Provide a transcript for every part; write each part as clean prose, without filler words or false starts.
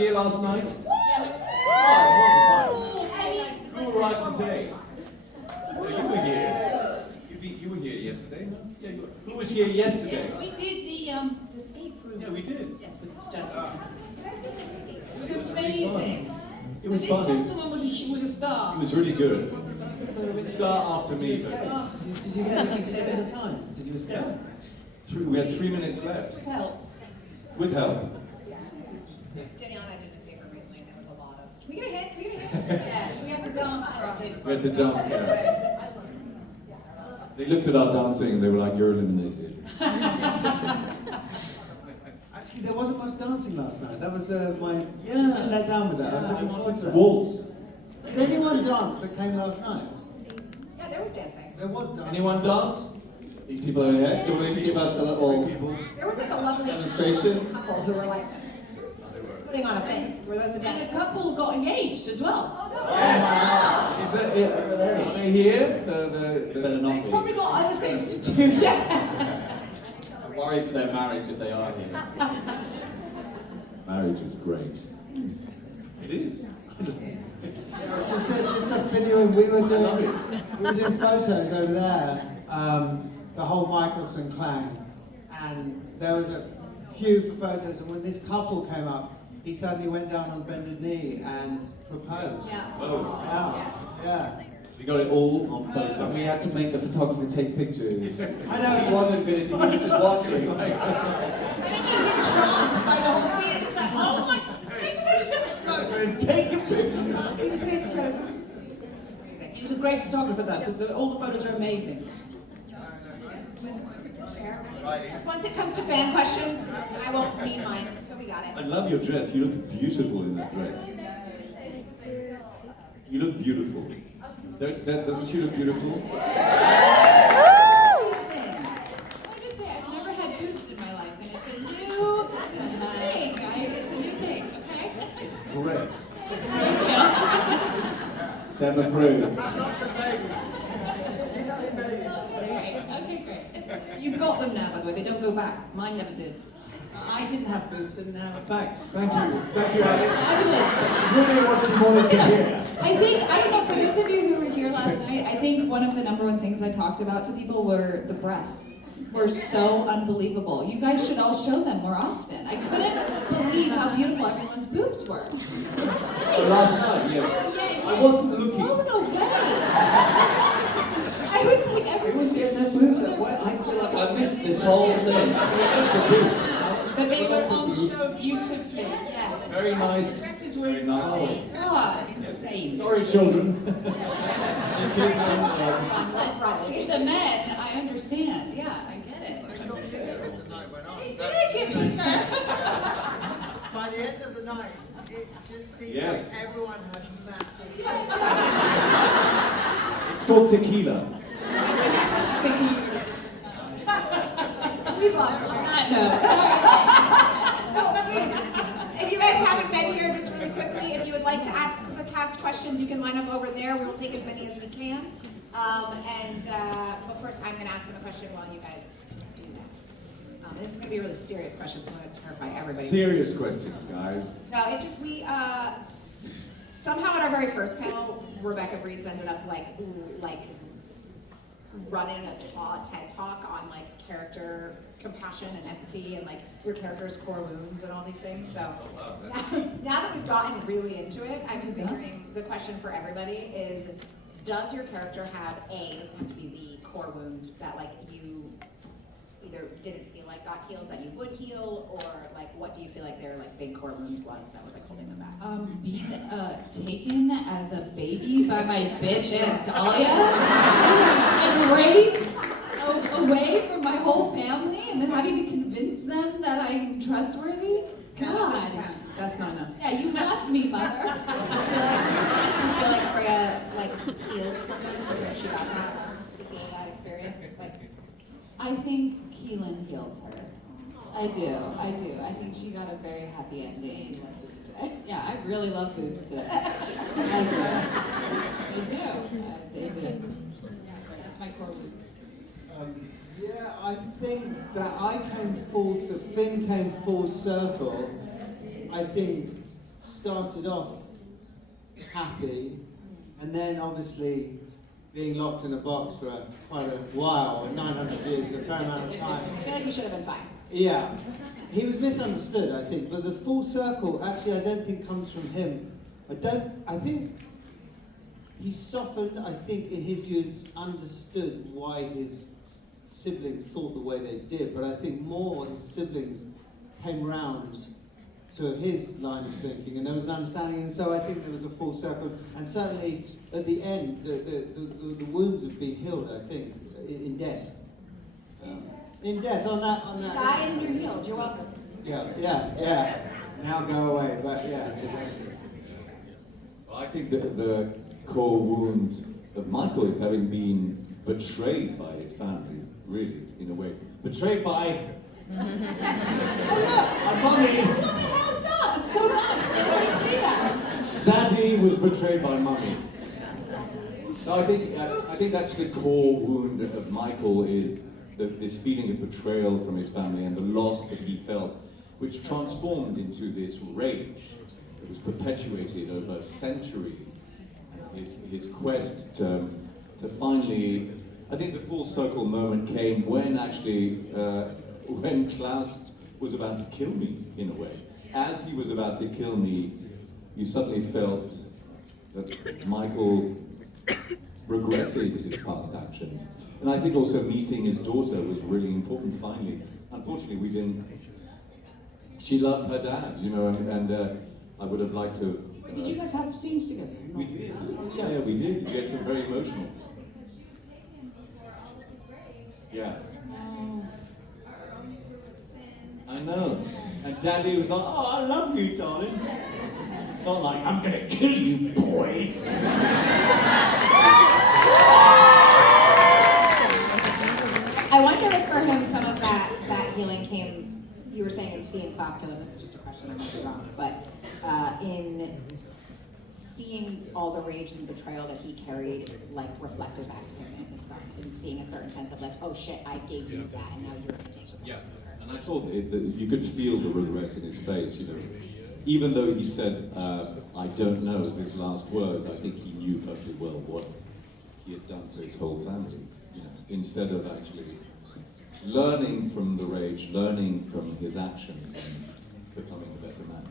here last night? Who arrived today? Oh, you were here. You were here yesterday, no? Yeah, you were. Who was here yesterday? Yes, we did the escape room. Yeah, we did. Yes, with this gentleman. It was amazing. It was this fun. gentleman was a star. It was really good. It was a star after me. So. Did you get anything at the time? Did you escape? We had 3 minutes left. With help. With help. Jenny and I did an escape room recently, and there was a lot of. Can we get a hit? Can we get a hit? Yeah, we had to dance for our things. We had to dance, yeah. They looked at our dancing and they were like, you're eliminated. Actually, there wasn't much dancing last night. That was my... Yeah. Let down with that. I I was looking wanted forward to to that. waltz. Did anyone dance that came last night? Yeah, there was dancing. There was dancing. Anyone dance? These people over here. Do you want to give us a little There was like a lovely demonstration? couple who were like putting on a thing. Were those the And dancers? the couple got engaged as well. Yes. Is that it? Are they here? They better not They've be. probably got other things to do. Yeah. I'm worried for their marriage if they are here. Marriage is great. It is. Just a video we were doing photos over there, the whole Michelson clan, and there was a queue for photos, and when this couple came up, he suddenly went down on bended knee and proposed. Yeah. Yeah. We got it all on photo. We had to make the photographer take pictures. I know it wasn't good. He was just watching. I think he's entranced by the whole scene. It's like, oh my, take a picture. Take a picture. Take a picture. He was a great photographer though. All the photos are amazing. Once it comes to fan questions, I won't need mine, so we got I it. love your dress. You look beautiful in that dress. You look beautiful. Doesn't she look beautiful? I just say I've never had boobs in my life, and it's a new thing. It's a new thing. Okay. It's great. Thank you. Sam approves. Okay, great. You've got them now, by the way. They don't go back. Mine never did. I didn't have boobs, and now. Thanks. Thank you. Thank you, Alex. Fabulous. Really what you wanted to hear. I don't know, for those of you who were here last night, I think one of the number one things I talked about to people were the breasts. Were so unbelievable. You guys should all show them more often. I couldn't believe how beautiful everyone's boobs were. Last night, yes. I wasn't looking. Oh, no way. I was like, Everyone's getting their boobs up. Well, I feel like I missed this whole thing. But they were on show beautifully. Yeah. Very nice. Dresses were Very nice. insane. God. Insane. Sorry, children. The men, I understand. Yeah, I get it. By the end of the night, it just seemed Yes. like everyone had massive... It's called tequila. We've lost them. No, sorry. No, please. If you guys haven't been here, just really quickly, if you would like to ask the cast questions, you can line up over there. We will take as many as we can. But first, I'm going to ask them a question while you guys do that. This is going to be a really serious question, so I'm going to terrify everybody. Serious questions, guys. No, it's just we somehow at our very first panel, Rebecca Breeds ended up like running a TED talk on like character compassion and empathy and like your character's core wounds and all these things. So now that we've gotten really into it, I'm figuring the question for everybody is: does your character have it doesn't have to be the core wound that like you either didn't feel like got healed that you would heal, or like what do you feel like their like big core wound was that was like holding them back? Being taken as a baby by my bitch Aunt Dahlia and raised away from my whole family, and then having to convince them that I'm trustworthy. God. That's not enough. Yeah, you left me, mother. I feel like Freya like healed from them. She got that to heal that experience. Like I think Keelan healed her. I do. I think she got a very happy ending. Yeah, I really love boobs today. I do. They do. That's my core wound. Yeah, I think that Finn came full circle. I think started off happy, and then obviously being locked in a box for quite a while, and 900 years is a fair amount of time. I feel like you should have been fine. Yeah, he was misunderstood, I think, but the full circle actually I don't think comes from him. I think he softened, I think in his view, understood why his siblings thought the way they did, but I think more his siblings came round to his line of thinking, and there was an understanding, and so I think there was a full circle, and certainly at the end, the wounds have been healed, I think, in death. In death, on that. Die in your heels, you're welcome. Yeah. Now go away, but yeah, exactly. Well, I think that the core wound of Michael is having been betrayed by his family, really, in a way. Betrayed by... Oh Mummy! look! What the hell is that? That's so nice. Did anybody see that? Zadie was betrayed by Mummy. No, I think that's the core wound of Michael, is this feeling of betrayal from his family and the loss that he felt, which transformed into this rage that was perpetuated over centuries. His quest to finally, I think the full circle moment came when actually, when Klaus was about to kill me, in a way. As he was about to kill me, you suddenly felt that Michael regretted his past actions. And I think also meeting his daughter was really important, finally. Unfortunately, we didn't... She loved her dad, you know, and I would have liked to... Did you guys have scenes together? We did. Yeah, we did. We get some very emotional. Yeah. I know. And Daddy was like, oh, I love you, darling. Not like, I'm gonna kill you, boy. I wonder if for him some of that healing came, you were saying in seeing Klaus kill him, this is just a question, I might be wrong, but in seeing all the rage and betrayal that he carried, like reflected back to him and his son, and seeing a certain sense of like, oh shit, I gave you that and now you're gonna take this. Yeah. And I thought that you could feel the regret in his face, you know. Even though he said, I don't know, as his last words, I think he knew perfectly well what he had done to his whole family, you know, instead of actually learning from the rage, learning from his actions, and becoming a better man.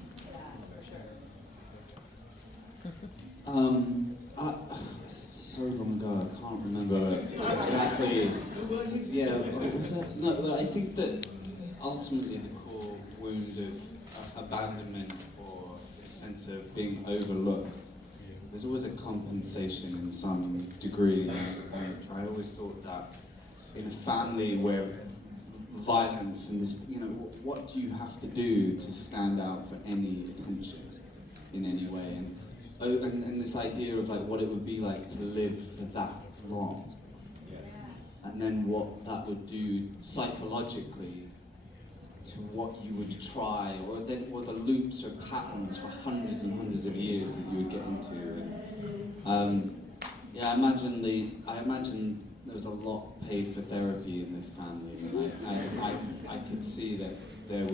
So long ago, I can't remember exactly. Yeah, what was that? No, but I think that ultimately the core wound of abandonment or a sense of being overlooked, there's always a compensation in some degree. And I always thought that in a family where violence and this, you know, what do you have to do to stand out for any attention in any way? And this idea of like what it would be like to live for that long, and then what that would do psychologically to what you would try, or the loops or patterns for hundreds and hundreds of years that you would get into. And I imagine there was a lot paid for therapy in this family, and I could see that there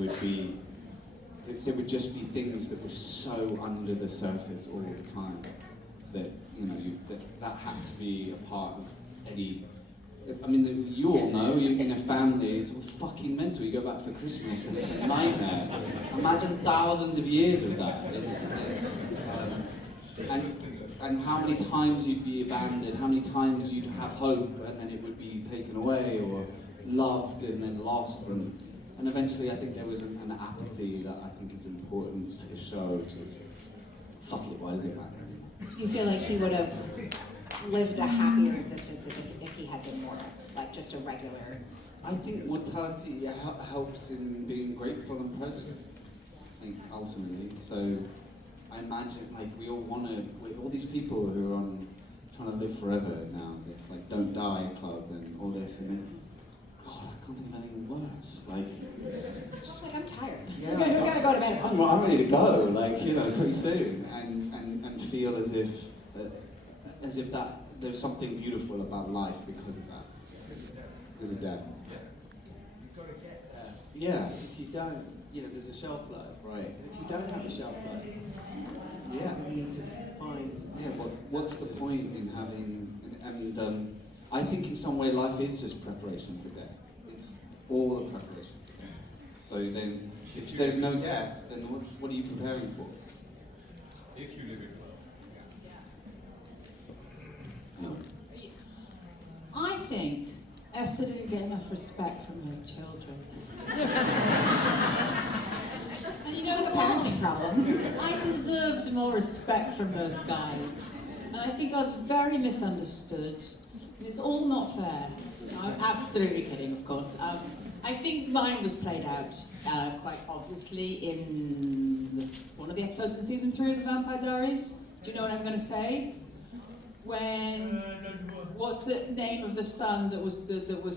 would just be things that were so under the surface all the time that, you know, that had to be a part of any. I mean, you all know, in a family, it's all fucking mental. You go back for Christmas and it's a nightmare. Imagine thousands of years of that. And how many times you'd be abandoned, how many times you'd have hope and then it would be taken away, or loved and then lost, and eventually I think there was an apathy that I think is important to the show, which is, fuck it, why does it matter? You feel like he would have lived a happier existence if he had been more like just a regular. I think mortality helps in being grateful and present, I think, ultimately. So I imagine, like, we all want to, all these people who are trying to live forever now, this like Don't Die Club and all this, and God, I can't think of anything worse. Like, Just like, I'm tired. Yeah, We're gonna go to bed at some point. I'm ready to go, like, you know, pretty soon, and feel as if that there's something beautiful about life because of that, because of death. You've got to get there. Yeah. If you don't, you know, there's a shelf life. Right. If you don't have a shelf life, need to find. Yeah, what's the point in having, and I think in some way life is just preparation for death. It's all a preparation. So then, if there's no death, then what are you preparing for? If you live it well. No. I think Esther didn't get enough respect from her children. And you know It's like a what? parenting problem. I deserved more respect from those guys. And I think I was very misunderstood. And it's all not fair. No, I'm absolutely kidding, of course. I think mine was played out quite obviously in one of the episodes in season 3 of the Vampire Diaries. Do you know what I'm going to say? When what's the name of the son that was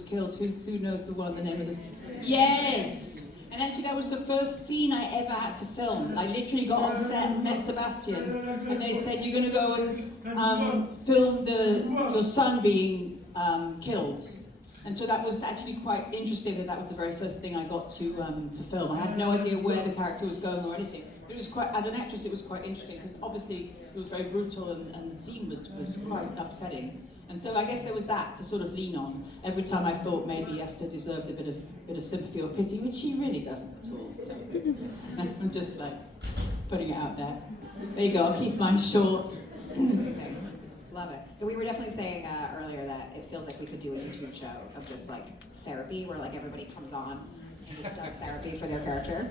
killed? Who knows the name of this? Yes. And actually, that was the first scene I ever had to film. I literally got on set and met Sebastian, and they said, "You're going to go and film your son being killed." And so that was actually quite interesting. That was the very first thing I got to film. I had no idea where the character was going or anything. It was quite, as an actress, it was quite interesting because obviously it was very brutal and the scene was quite upsetting. And so I guess there was that to sort of lean on every time I thought maybe Esther deserved a bit of sympathy or pity, which she really doesn't at all. So I'm just like putting it out there. There you go. I'll keep mine short. Amazing. Love it. Yeah, we were definitely saying earlier that it feels like we could do an YouTube show of just like therapy, where like everybody comes on and just does therapy for their character.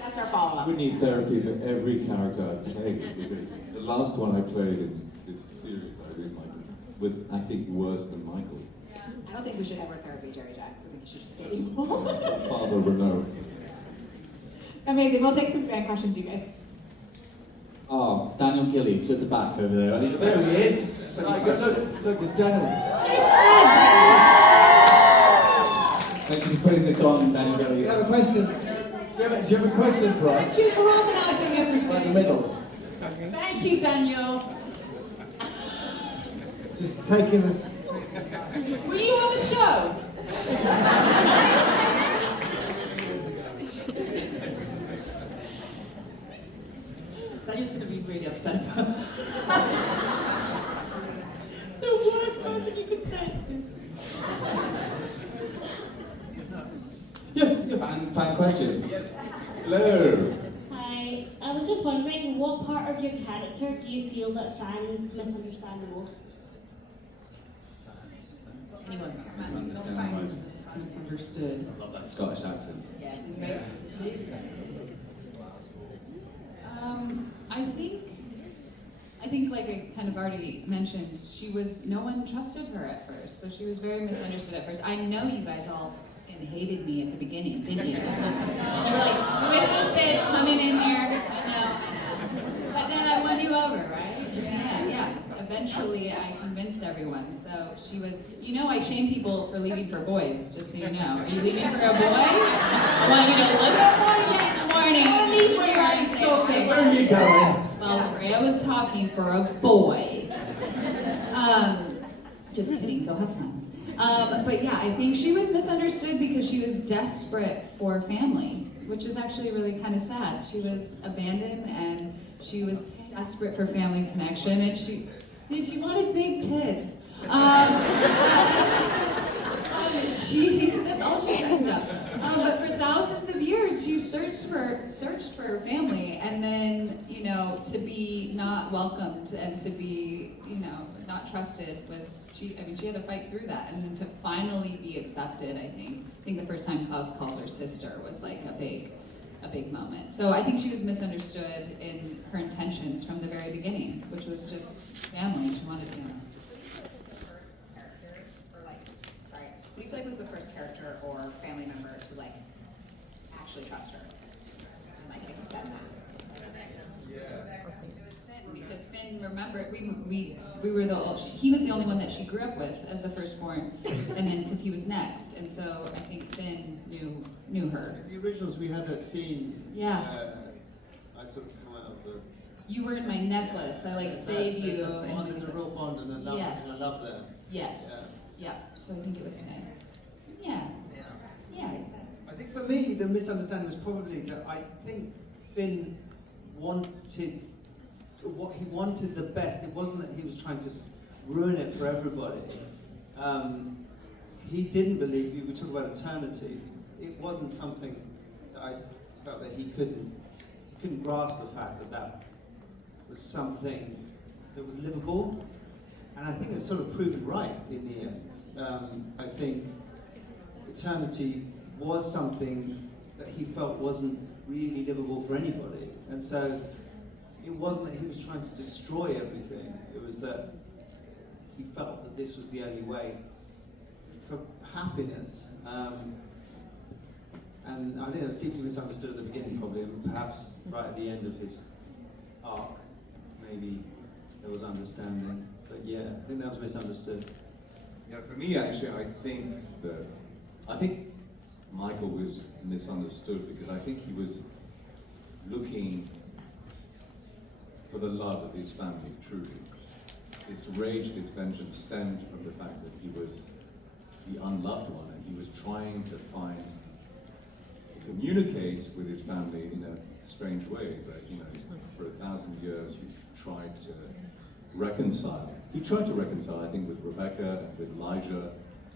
That's our follow-up. We need therapy for every character I played, because the last one I played in this series I really liked was, I think, worse than Michael. I don't think we should ever therapy Jerry Jacks. I think you should just get evil. Father Renault. Amazing. We'll take some fan questions, you guys. Oh, Daniel Gillies at the back over there. I need a There he is. Look, it's Daniel. Thank you for putting this on, Daniel Do Gillies. you have a question? Do you have a question for us? Thank you for organising Right in the everything. middle. Thank you, Daniel. Just taking us. Were you on the show? Daniel's going to be really upset about it. It's the worst person you could say it to. Fan questions. Hello. Hi, I was just wondering, what part of your character do you feel that fans misunderstand the most? Anyone? Misunderstand most. It's misunderstood. I love that Scottish accent. Yes, it's amazing, isn't she? I think, like I kind of already mentioned, no one trusted her at first, so she was very misunderstood at first. I know you guys all hated me at the beginning, didn't you? They were like, who is this bitch coming in here? I know. But then I won you over, right? Yeah. Eventually, I convinced everyone. So she was, I shame people for leaving for boys, just so you know. Are you leaving for a boy? I want you to look at one again in the morning. I leave for you, it's okay. Where are you going? Well, Rhea was talking for a boy. Just kidding, go have fun. But yeah, I think she was misunderstood because she was desperate for family, which is actually really kind of sad. She was abandoned and she was desperate for family connection, and she wanted big tits. That's all she ended up. But for thousands of years, she searched for her family, and then to be not welcomed and to be not trusted she had to fight through that, and then to finally be accepted. I think the first time Klaus calls her sister was like a big moment. So I think she was misunderstood in her intentions from the very beginning, which was just family. She wanted family. Who do you feel like was the first character or family member to like actually trust her and like extend that? It was Finn, because Finn, remember, he was the only one that she grew up with as the firstborn, and then because he was next, and so I think Finn knew her. In the originals, we had that scene. Yeah. I sort of come out of the. You were in my necklace. I save you. There's a real bond and a love. Yes. And I love them. Yes. Yeah. So I think it was Finn. Yeah. Yeah. Exactly. I think for me, the misunderstanding was probably that I think Finn wanted the best. It wasn't that he was trying to ruin it for everybody. He didn't believe, we talk about eternity, it wasn't something that I felt that he couldn't grasp the fact that that was something that was livable. And I think it's sort of proven right in the end. I think eternity was something that he felt wasn't really livable for anybody. And so it wasn't that he was trying to destroy everything, it was that he felt that this was the only way for happiness. And I think that was deeply misunderstood at the beginning probably, and perhaps right at the end of his arc, maybe there was understanding. But yeah, I think that was misunderstood. Yeah, for me actually, I think Michael was misunderstood because I think he was looking for the love of his family, truly. This rage, this vengeance stemmed from the fact that he was the unloved one, and he was trying to communicate with his family in a strange way, but you know, for 1,000 years you tried to reconcile. He tried to reconcile, I think, with Rebecca and with Elijah,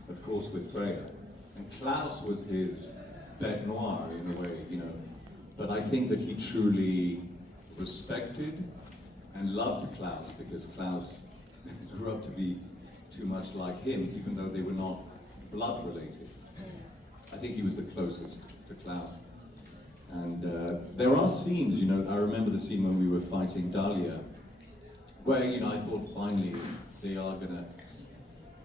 of course with Freya. And Klaus was his bête noire in a way, you know. But I think that he truly respected and loved Klaus, because Klaus grew up to be too much like him, even though they were not blood related. I think he was the closest to Klaus. And there are scenes, you know, I remember the scene when we were fighting Dahlia, where, you know, I thought finally they are gonna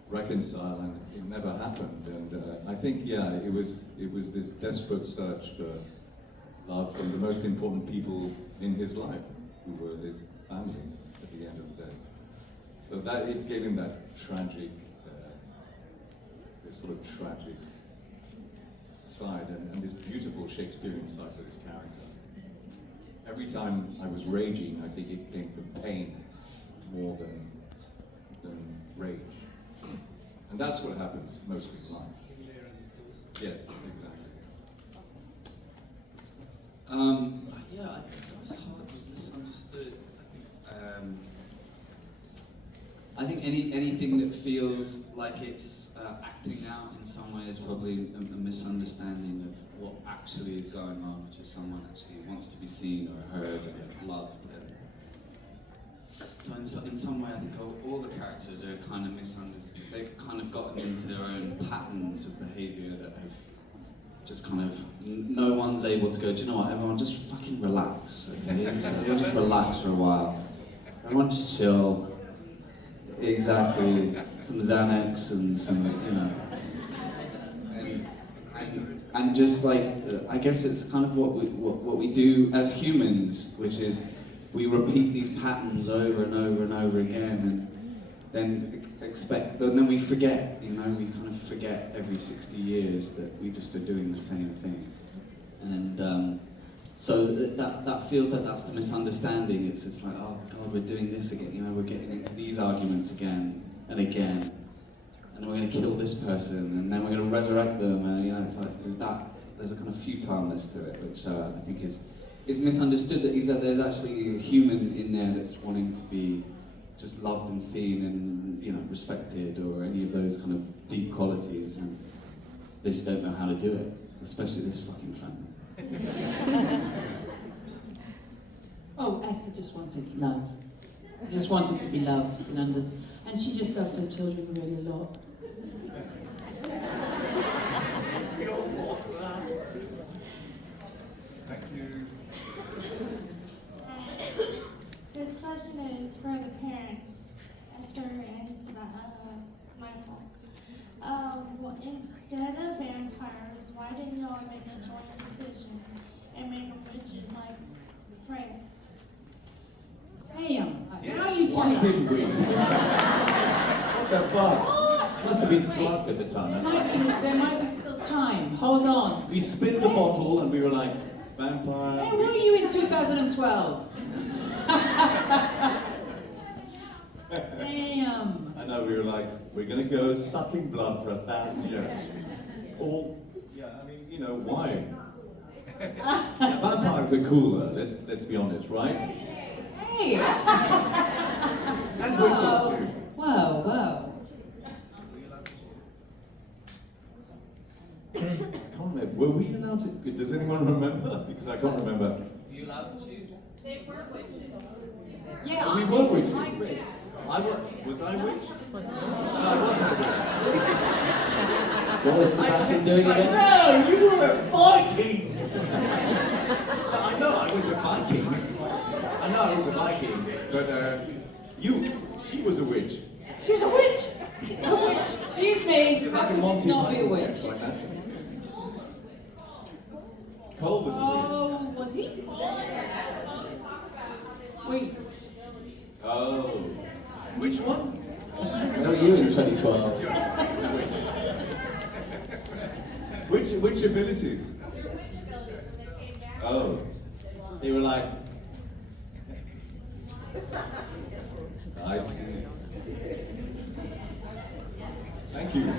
reconcile, and it never happened. And I think, yeah, it was this desperate search for love from the most important people in his life, who were his family at the end of the day. So that, it gave him that tragic, this sort of tragic side, and this beautiful Shakespearean side to this character. Every time I was raging, I think it came from pain more than rage. And that's what happens most of the time. Yes, exactly. Yeah, I think that was hardly misunderstood. I think anything that feels like it's acting out in some way is probably a misunderstanding of what actually is going on, which is someone actually wants to be seen or heard and loved. And so in some way, I think all the characters are kind of misunderstood. They've kind of gotten into their own patterns of behaviour that have just kind of, no one's able to go, do you know what, everyone just fucking relax, okay? So we'll just relax for a while. Everyone just chill. Exactly. Some Xanax and some, you know. And just like, I guess it's kind of what we do as humans, which is we repeat these patterns over and over and over again, and then we forget, you know, we kind of forget every 60 years that we just are doing the same thing. And so that feels like that's the misunderstanding. It's just like, oh God, we're doing this again, you know, we're getting into these arguments again and again, and then we're going to kill this person, and then we're going to resurrect them, and you know, it's like that. There's a kind of futileness to it, which I think is misunderstood. That there's actually a human in there that's wanting to be just loved and seen and, you know, respected, or any of those kind of deep qualities, and they just don't know how to do it, especially this fucking family. Oh, Esther just wanted love. Just wanted to be loved, and she just loved her children really a lot. Thank you. This question is for the parents, Esther and Michael. Well, instead of vampires, why didn't y'all make a joint decision and make them witches like Freya? Damn! Yes. How you Why tell didn't us? we? What the fuck? Must have been drunk at the time. There might be still time. Hold on. We spit the bottle and we were like, vampire. Where were you in 2012? Damn. I know, we were like, we're gonna go sucking blood for 1,000 years. Or, yeah, I mean, you know, why? Yeah, vampires are cooler, let's be honest, right? Hey! And witches too. Whoa, whoa. I can't remember. Were we allowed to? Does anyone remember? Because I can't remember. Were you allowed to choose? They were witches. Yeah, We were witches. Hybrids. Was I a witch? No, I wasn't a witch. What was Sebastian doing again? No, you were a Viking! I know I was a Viking. I know I was a Viking, but she was a witch. She's a witch! A witch! Excuse me, It's how like a could this Monty not be a Python witch? sketch like that. Cole was a Oh, was he? Wait, Oh. Which one? Where were you in 2012? Which abilities? Oh. They were like... I see. Thank you.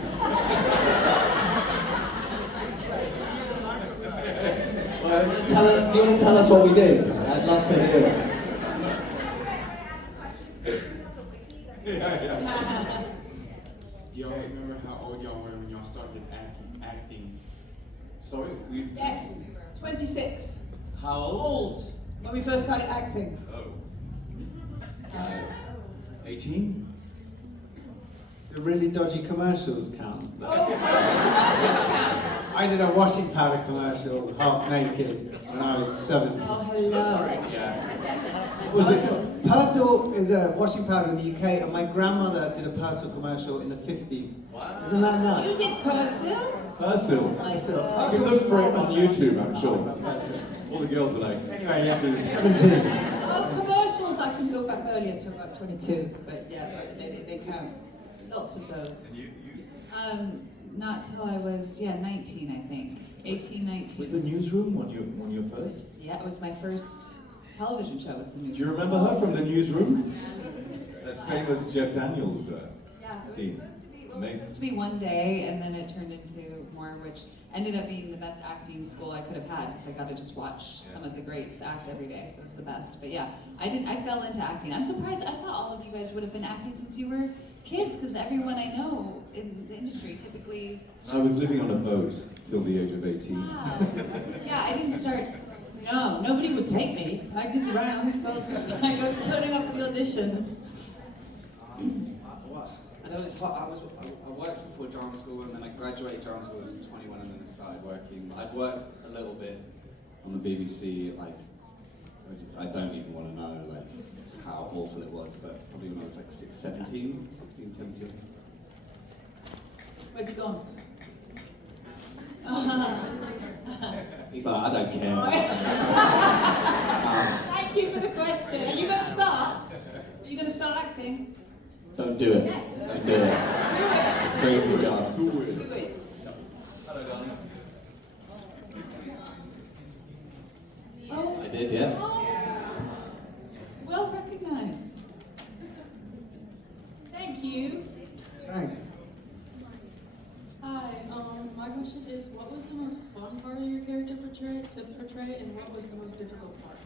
Well, Do you want to tell us what we did? I'd love to hear it. Do y'all remember how old y'all were when y'all started acting? Sorry? yes, 26. How old? Old. When we first started acting. Oh. 18? Do really dodgy commercials count? Oh, commercials count. I did a washing powder commercial, half naked, when I was 17. Oh, hello. Was it? Persil is a washing powder in the UK, and my grandmother did a Persil commercial in the 50s. Wow. Isn't that You nuts? did Persil? Persil. Persil. You can look for it on YouTube, I'm sure. Persil. All the girls are like, Anyway, yeah, 17. Oh, commercials, I can go back earlier to about 22, but yeah, they count. Lots of those. Not till I was, 19, I think. 18, 19. Was the newsroom one of your first? Yeah, it was my first television show, was the news. Do you remember her from the newsroom? That famous Jeff Daniels Yeah, it was scene. supposed to be one day, and then it turned into more, which ended up being the best acting school I could have had, because I got to just watch some of the greats act every day, so it was the best. But yeah, I fell into acting. I'm surprised, I thought all of you guys would have been acting since you were kids, because everyone I know in the industry typically... I was living on a boat till the age of 18. Wow. Yeah, I didn't start... No, nobody would take me. I did the rounds, so I was just like, I was turning up for the auditions. I don't know, it's hot. I worked before drama school, and then I graduated drama school as 21, and then I started working. I'd worked a little bit on the BBC, like, I don't even want to know, like, how awful it was, but probably when I was like 16, 17. Where's he gone? He's like, I don't care. Thank you for the question. Are you going to start? Are you going to start acting? Don't do it. Yes. Don't do it. Do it. It's a crazy job. Do it. Hello, darling. Oh, I did, yeah. well recognized. Thank you. Thanks. Hi, my question is, what was the most fun part of your character to portray, and what was the most difficult part?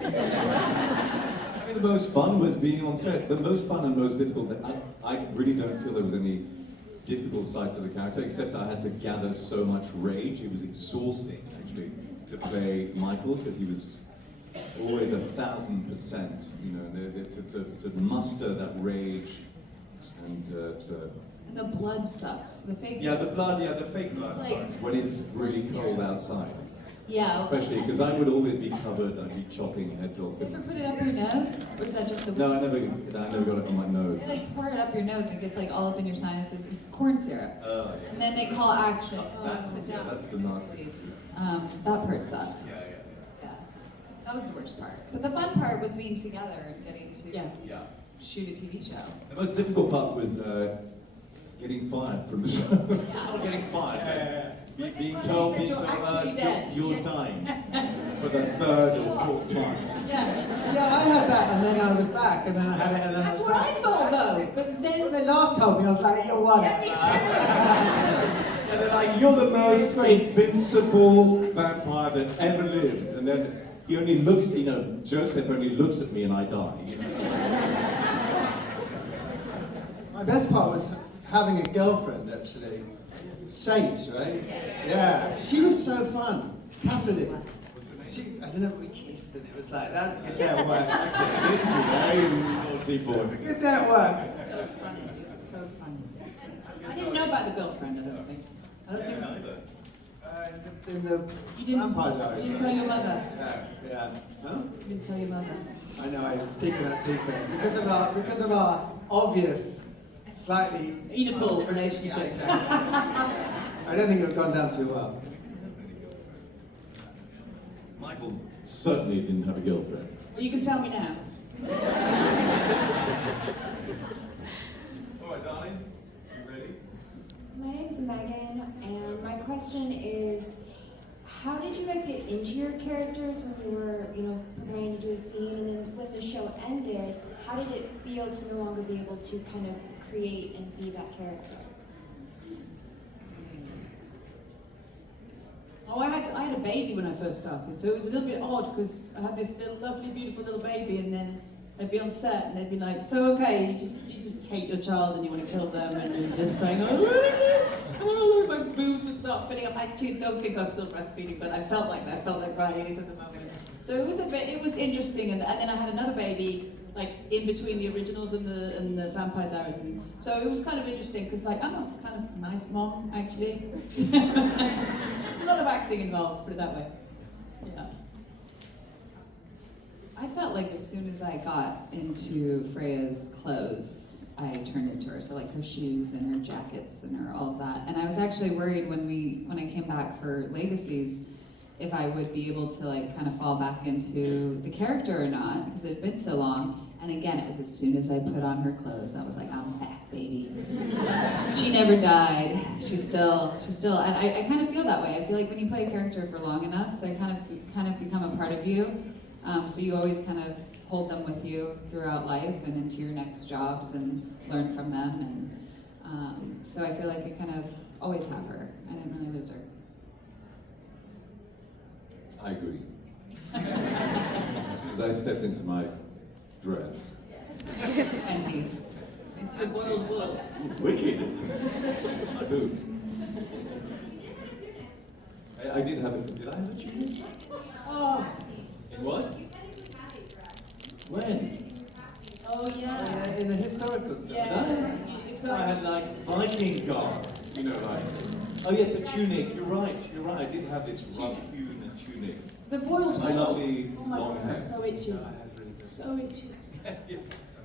I mean, the most fun was being on set. The most fun and most difficult, I really don't feel there was any difficult side to the character, except I had to gather so much rage. It was exhausting, actually, to play Michael, because he was always 1,000%, you know, to muster that rage and to... And the blood sucks. The fake Yeah, the fake blood like- sucks when it's really cold outside. Yeah. Especially because I would always be covered, I'd be chopping heads off. You ever put it up your nose? Or is that just the... No, I never got it on my nose. They like pour it up your nose and it gets like all up in your sinuses. It's corn syrup. Oh, yeah. And then they call action. Sit down. That's the nastiest. That part sucked. Yeah. Yeah. That was the worst part. But the fun part was being together and getting to Yeah. shoot a TV show. The most difficult part was getting fired from the show. Not getting fired. Being told you're actually dead. you're dying for the third or fourth time. Yeah. Yeah, I had that, and then I was back, and then I had it, and then That's I was what back. I thought though. But then When they last told me, I was like, you won yeah, it. me too. And they're like, you're the most invincible vampire that ever lived. And then he only looks, Joseph only looks at me and I die. My best part was having a girlfriend, actually. Sage, right? Yeah. She was so fun. Cassidy. I don't know, we kissed and it was like, that's a good day at work. Good day at work. So funny. It's so funny. I didn't know about the girlfriend. I don't think. In the You didn't. Vampire You Diaries. didn't tell your mother. Yeah. Huh? You didn't tell your mother. I know, I was keeping that secret. Because of our obvious, slightly Oedipal relationship. I don't think it would have gone down too well. Michael certainly didn't have a girlfriend. Well, you can tell me now. All right, darling, you ready? My name is Megan, and my question is, how did you guys get into your characters when you were, preparing to do a scene, and then when the show ended, how did it feel to no longer be able to kind of create and be that character? Oh, I had a baby when I first started, so it was a little bit odd because I had this little lovely, beautiful little baby, and then I'd be on set and they'd be like, "So okay, you just hate your child and you want to kill them, and you're just saying, oh, and then all of my boobs would start filling up. I actually don't think I was still breastfeeding, but I felt like that. I felt like Riley is at the moment. So it was interesting, and then I had another baby like in between the originals and the Vampire Diaries, and so it was kind of interesting because like I'm a kind of nice mom actually. It's a lot of acting involved, put it that way. Yeah. I felt like as soon as I got into Freya's clothes, I turned into her. So like her shoes and her jackets and her all of that. And I was actually worried when I came back for Legacies if I would be able to like kind of fall back into the character or not, because it had been so long. And again, it was as soon as I put on her clothes, I was like, I'm back, baby. She never died. She's still, and I kind of feel that way. I feel like when you play a character for long enough, they kind of become a part of you. So you always kind of hold them with you throughout life and into your next jobs and learn from them. And so I feel like I kind of always have her. I didn't really lose her. I agree. As I stepped into my dress. Panties. Into the boiled wool. Wicked. My boobs. I did have a. Did I have a tunic? Oh. In what? When? Oh yeah. In the historical stuff. Yeah. I Exactly. had like Viking garb, like. Oh yes, a tunic. You're right. I did have this rough-hewn tunic. The boiled My wool. lovely Oh my long god, hair. so itchy. So itchy.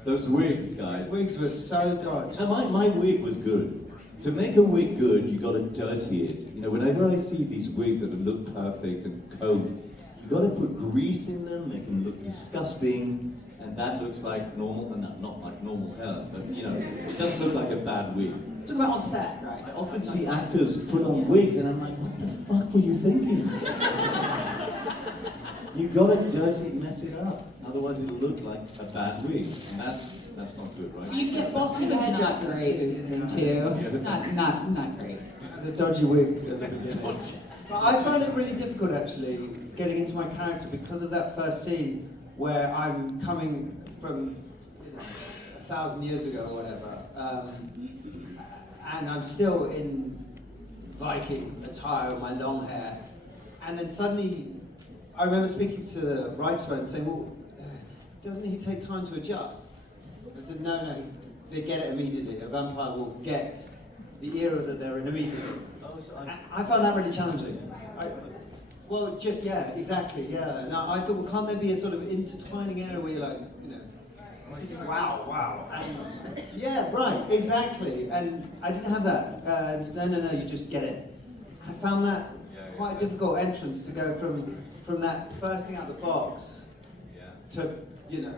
Those wigs, guys. Wigs were so dodgy. Now, my wig was good. To make a wig good, you got to dirty it. Whenever I see these wigs that look perfect and combed, you got to put grease in them, make them look disgusting, and that looks like normal, and not like normal hair, but it doesn't look like a bad wig. Talk about on set, right? I often see actors put on wigs, and I'm like, what the fuck were you thinking? You got to dirty it, mess it up. Otherwise, it'll look like a bad wig, and that's not good, right? You get bossy It was not hairdressers great too. season two. Not great. The dodgy wig at the beginning. But I found it really difficult actually getting into my character because of that first scene where I'm coming from 1,000 years ago or whatever, and I'm still in Viking attire with my long hair, and then suddenly I remember speaking to the writer and saying, well, doesn't he take time to adjust? I said, no, they get it immediately. A vampire will get the era that they're in immediately. I found that really challenging. Exactly. Now, I thought, well, can't there be a sort of intertwining area where you're like, this is wow. And, yeah, right, exactly. And I didn't have that. No, you just get it. I found that quite a difficult entrance to go from that bursting out the box to,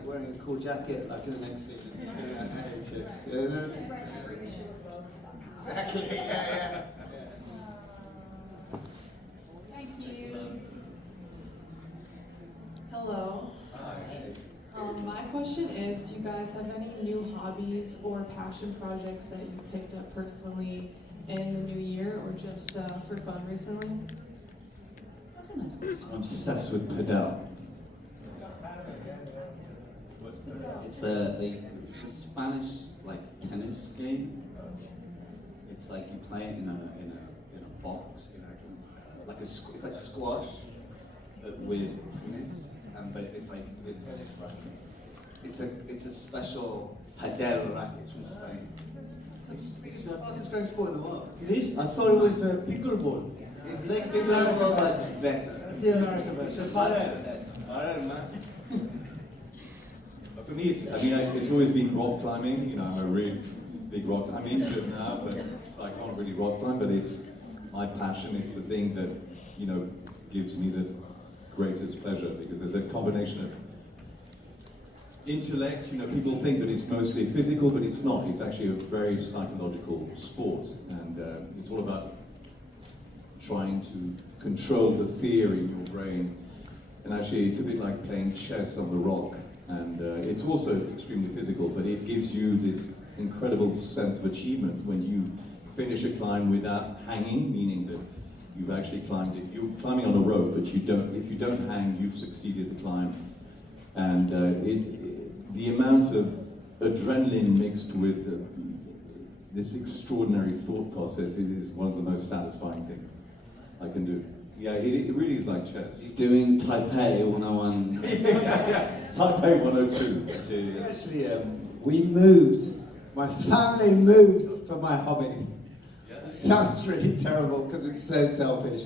wearing a cool jacket like in the next scene and just being like, hey, chicks. Exactly, yeah. Thank you. Hello. Hi. guys have any new hobbies or passion projects that you've picked up personally in the new year or just for fun recently? That's a nice question. I'm obsessed with padel. It's a Spanish like tennis game. It's like you play it in a box, like it's like squash, but with tennis. But it's like it's a special padel racket from Spain. It's the fastest growing sport in the world. It is? I thought it was pickleball. It's like the pickleball, but better. That's the American version. For me, it's always been rock climbing. You know, I'm a really big rock. I'm into it now, but so I can't really rock climb. But it's my passion. It's the thing that gives me the greatest pleasure because there's a combination of intellect. People think that it's mostly physical, but it's not. It's actually a very psychological sport, and it's all about trying to control the fear in your brain. And actually, it's a bit like playing chess on the rock. And it's also extremely physical, but it gives you this incredible sense of achievement when you finish a climb without hanging, meaning that you've actually climbed it. You're climbing on a rope, but if you don't hang, you've succeeded the climb. And the amount of adrenaline mixed with this extraordinary thought process, it is one of the most satisfying things I can do. Yeah, it really is like chess. He's doing Taipei 101. Taipei 102. Actually, we moved. My family moved for my hobby. Which sounds really terrible because it's so selfish.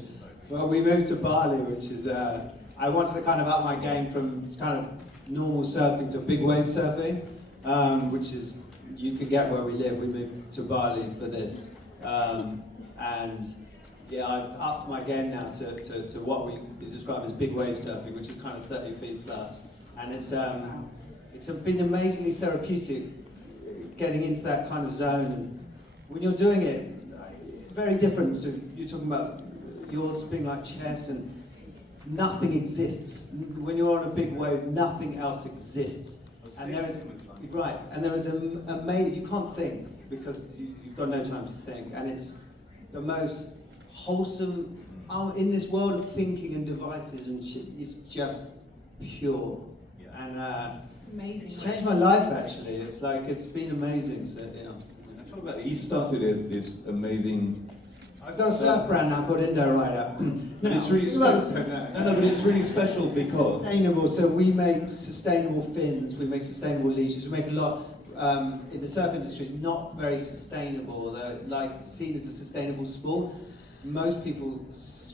Well, we moved to Bali, which is, I wanted to kind of up my game from kind of normal surfing to big wave surfing, which is, you can get where we live. We moved to Bali for this. And yeah, I've upped my game now to what we describe as big wave surfing, which is kind of 30 feet plus. And it's been amazingly therapeutic getting into that kind of zone. And when you're doing it, very different. So you're talking about yours being like chess and nothing exists. When you're on a big wave, nothing else exists. And there is, right, and there is you can't think because you've got no time to think. And it's the most wholesome, in this world of thinking and devices and shit, it's just pure. Yeah. And it's amazing. It's changed my life actually. It's like, it's been amazing. So, I'm talking about, he started this amazing... I've got a surf brand now called Indo Rider. But it's really special. No, but it's really special because... Sustainable, so we make sustainable fins, we make sustainable leashes, we make a lot, in the surf industry, it's not very sustainable, they're like seen as a sustainable sport. Most people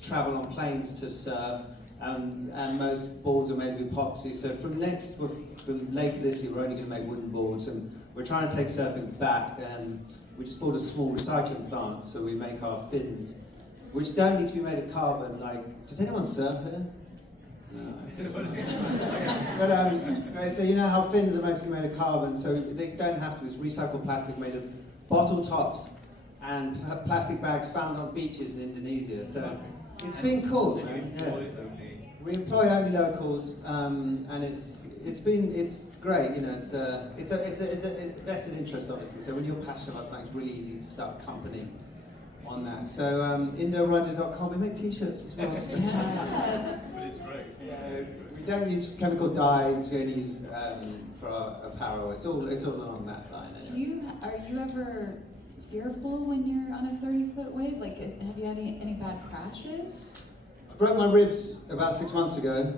travel on planes to surf, and most boards are made of epoxy. So from later this year, we're only going to make wooden boards, and we're trying to take surfing back. And we just bought a small recycling plant, so we make our fins, which don't need to be made of carbon. Like, does anyone surf here? No. But so you know how fins are mostly made of carbon, so they don't have to. It's recycled plastic made of bottle tops and plastic bags found on beaches in Indonesia. So it's been cool, man. Yeah. We employ only locals, and it's great. It's a vested interest, obviously. So when you're passionate about something, it's really easy to start a company on that. So indorider.com, we make t-shirts as well. But it's great. Yeah, we don't use chemical dyes. We only use for our apparel. It's all along that line. Anyway. Are you ever fearful when you're on a 30-foot wave? Like, have you had any bad crashes? I broke my ribs about 6 months ago.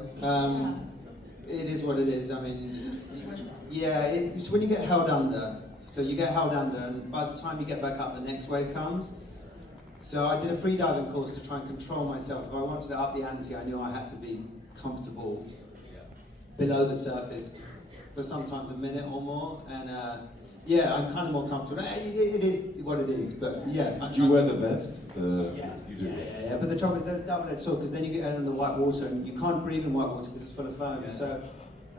It is what it is. I mean, yeah, it's when you get held under. So you get held under, and by the time you get back up, the next wave comes. So I did a free diving course to try and control myself. If I wanted to up the ante, I knew I had to be comfortable below the surface for sometimes a minute or more. And yeah, I'm kind of more comfortable. It is what it is, but yeah. Do you wear the vest? Yeah. You do. Yeah. But the trouble is they're double-edged sword because then you get out in the white water and you can't breathe in white water because it's full of foam. Yeah. So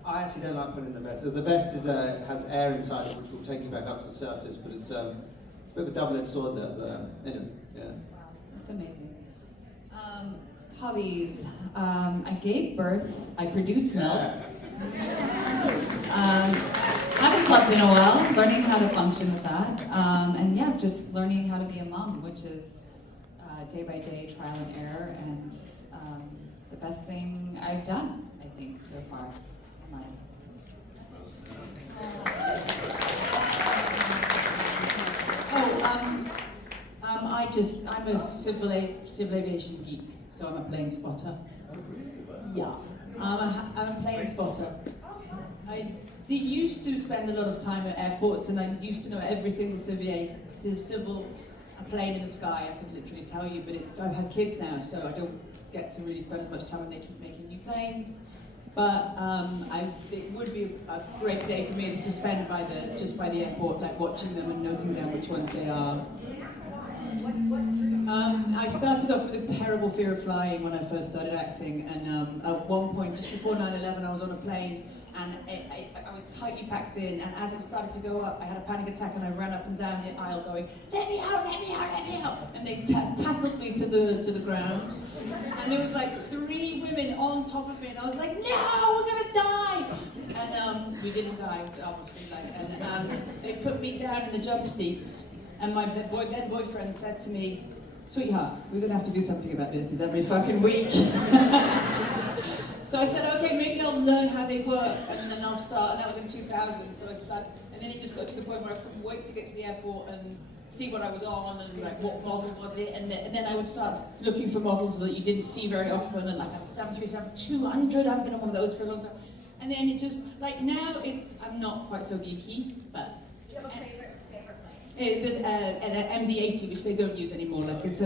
I actually don't like putting the vest. So the vest has air inside it which will take you back up to the surface, but it's a bit of a double-edged sword there. But anyway, yeah. Wow, that's amazing. Hobbies. I gave birth. I produce milk. Haven't slept in a while, learning how to function with that. And yeah, just learning how to be a mom, which is day by day trial and error, and the best thing I've done, I think, so far in life. I'm a civil aviation geek, so I'm a plane spotter. Yeah, I'm a plane spotter. I used to spend a lot of time at airports, and I used to know every single civil plane in the sky. I could literally tell you, but I've had kids now, so I don't get to really spend as much time, and they keep making new planes. But it would be a great day for me is to spend just by the airport, like watching them and noting down which ones they are. I started off with a terrible fear of flying when I first started acting, and at one point, just before 9/11, I was on a plane, and I was tightly packed in, and as it started to go up, I had a panic attack, and I ran up and down the aisle going, "Let me out, let me out, let me out!" And they tackled me to the ground, and there was like 3 women on top of me, and I was like, "No, we're gonna die!" And we didn't die, obviously, and they put me down in the jump seats. And my then boyfriend said to me, "Sweetheart, we're going to have to do something about this. It's every fucking week." So I said, "Okay, maybe I'll learn how they work, and then I'll start." And that was in 2000, so I started. And then it just got to the point where I couldn't wait to get to the airport and see what I was on, and like what model was it. And then I would start looking for models that you didn't see very often, and like a 737-200, I've been on one of those for a long time. And then it just, like now I'm not quite so geeky, but... Do you have a favorite plane? An MD-80, which they don't use anymore. Like it's a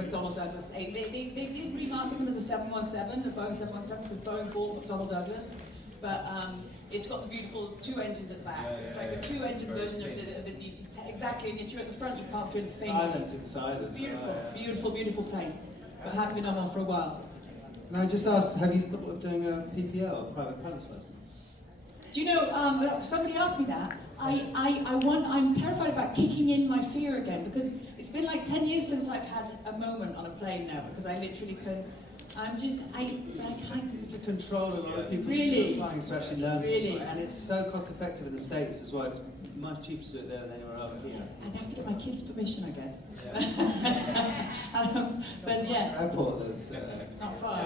McDonnell Douglas 8. They did remarket them as a 717, a Boeing 717, because Boeing bought McDonnell Douglas. But it's got the beautiful 2 engines at the back. It's like a 2-engine version of the DC-10. Exactly, and if you're at the front, you can't feel the thing. Silent inside as Beautiful, well. Yeah. beautiful, beautiful plane. But I haven't been on one for a while. And I just asked, have you thought of doing a PPL, a private pilot's license? Do you know, somebody asked me that. I'm terrified about kicking in my fear again, because it's been like 10 years since I've had a moment on a plane now, because I literally can, I can't. To control a lot of people flying is to actually learn something. And it's so cost effective in the States as well. It's much cheaper to do it there than anywhere over here. I'd have to get my kids' permission, I guess. Yeah. But yeah. Airport, there's not far.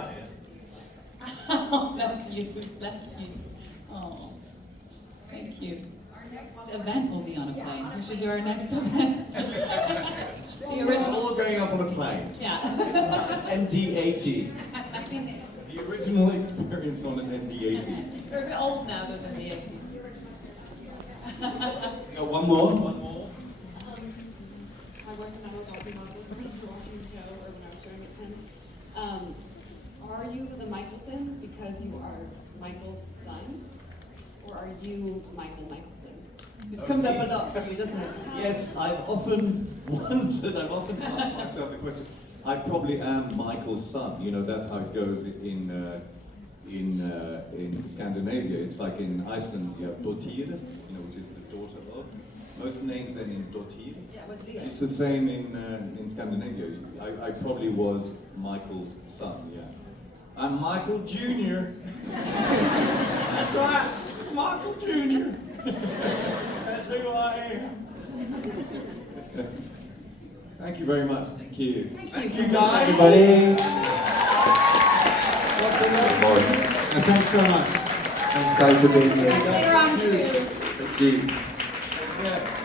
Oh, bless you, bless you. Oh, thank you. Next event will be on a plane. We should do our next event. The original. All going up on a plane. Yeah. MD-80. The original experience on an MD-80. They're a bit old now, those MD-80s. One more. I work in metal dolphin models watching the show, or when I was showing it to him. Are you the Michelsons because you are Michael's son? Or are you Michael Michelson? This comes up a lot for you, doesn't it? Yes, I've often wondered, I've often asked myself the question. I probably am Michael's son. You know, that's how it goes in Scandinavia. It's like in Iceland, you have Dottir, you know, which is the daughter of. Most names end in Dottir. Yeah, it was Leo. It's the same in Scandinavia. I probably was Michael's son, yeah. I'm Michael Jr. That's right, Michael Jr. That's who I am. Thank you very much. Thank you. Thank you guys. everybody. And thanks so much. Thanks guys for being here. Later on. Thank you. Yeah.